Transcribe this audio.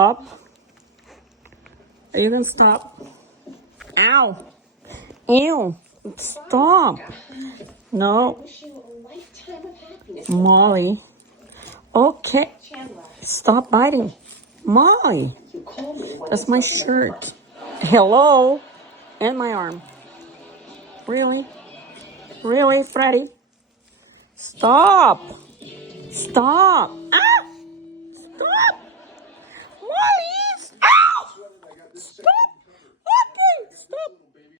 Stop. You can stop. Ow. Ew. Stop. No. Molly. Okay. Stop biting. Molly. That's my shirt. Hello. And my arm. Really? Really, Freddy? Stop. Stop. Ah! Stop. Molly. Ow! Stop.